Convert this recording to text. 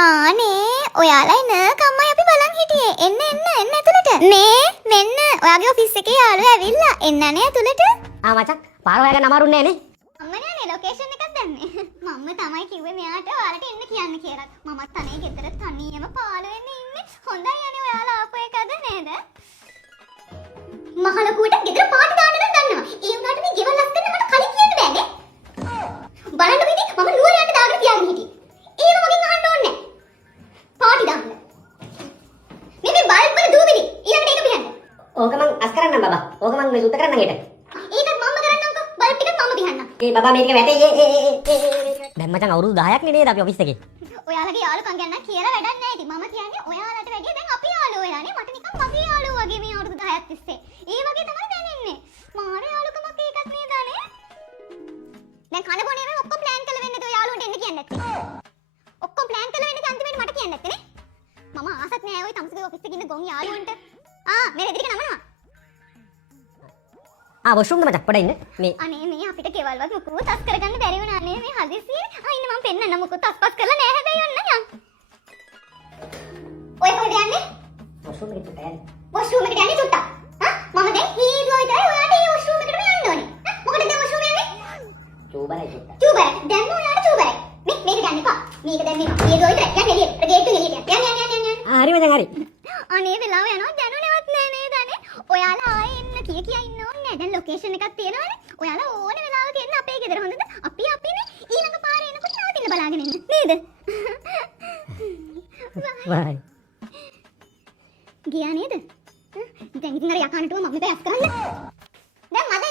ආනේ ඔයාලා එනකම්මයි අපි බලන් හිටියේ. එන්න ඇතුළට. මේ මෙන්න ඔයාගේ ඔෆිස් එකේ යාළුවා ඇවිල්ලා. එන්නනේ ඇතුළට. මචං පාර හොයාගන්න අමාරු නෑනේ. අම්මනේ ලොකේෂන් එකක් දැම්මේ. මම්ම තමයි කිව්වේ මෙයාට ඔයාලට එන්න කියන්න කියලා. මමත් තනිය ගෙදර තනියම පාළුවෙන්න ඉන්නේ. හොඳයි අනේ ඔයාලා ආපු එකද නේද? මහලකුවට ගෙදර පාටි දාන්න නම් දන්නවා. ඒ වුණාට මේ ගෙවල් ලස් කරන්න මට කලින් කියන්න බෑනේ. බලන්න බීදී මම නුවර යන්න දාගෙන තියාගෙන හිටියේ. ඒව මගෙන් අහන්න ඕනේ නෑ. පාටි දාන්න. මේ බල්බ් වල දූවිලි ඊළඟට ඒක පිහන්න. ඕක මං අස් කරන්නම් බබා. ඕක මං මේ සුද්ධ කරන්නම් හෙට. ඒකත් මම්ම කරන්නම්කෝ. බල්බ් ටිකත් මම්ම පිහන්න. ඒ බබා මේක වැටේ දැන් මචං අවුරුදු 10ක් නේ නේද අපි ඔෆිස් එකේ. ඔයාලගේ යාළුකම් ගැන කියලා වැඩක් නැහැ ඉතින්. මම කියන්නේ ඔයාලට වැඩිය දැන් අපි යාළුවෝ වෙලානේ. මට නිකන් මගේ යාළුවෝ වගේ මේ අවුරුදු 10ක් තිස්සේ. ඒ වගේ තමයි දැනෙන්නේ. මාර යාළුකමක් ඒකක් නේද අනේ? දැන් කන බොන ඒවා ඔක්කොම ප්ලෑන් කරලා වෙන්නද ඔය යාළුවන්ට එන්න කියන්නේ නැත්තේ? ඔක්කොම ප්ලෑන් කරලා වෙන්නද අන්තිමේට මට කියන්නේ නැත්තේ නේ? මම ආසත් නෑ ওই තමුසේගේ ඔෆිස් එකේ ඉන්න ගොන් යාළුවන්ට. මේ රෙදිරික නමනවා. වොෂ්රූම් මචං පොඩ ඉන්න. මේ අනේ මේ අපිට කෙවල්වත් මුකුත් අස් කරගන්න බැරි වුණා නේ මේ හදිස්සියේ. ඉන්න මම පෙන්නන්න මුකුත් අස්පස් කරලා නෑ හැබැයි ඔන්න යන්. ඔය කොහෙද යන්නේ? වොෂ්රූම් එකට යන්නේ. වොෂ්රූම් එකට යන්නේ චුට්ටක්. මම දැන් හීදුවා විතරයි ඔයාට මේ වොෂ්රූම් එකට යන්න ඕනේ. මොකටද දැන් වොෂ්රූම් යන්නේ? චූබරයි චුට්ටක්. චූබරයි. දැන් ඔයාට චූබරයි. මේක යන්න එපා. මේක දැන් මේ හීදුවා විතරයි. යන්න එළියට. ගේට්ටුවෙන් එළියට යන්න. යන්න. හරි මචං හරි. අනේ වෙලාව යනවා දැනුනේවත් නෑ නේද අනේ. ඔයාලා ආයේ එන්න කිය ඉන්න ඕනේ නෑ. දැන් ලොකේෂන් එකක් තියෙනවනේ. ඔයාලා ඕන වෙලාවක එන්න අපේ ගෙදර හොඳද? අපිනේ ඊළඟ පාරේ එනකොට නවතින්න බලාගෙන ඉන්න. නේද? බයි. ගියා නේද? දැන් ඉතින් අර යකානටුව මම මේක යස් කරන්න. දැන් මද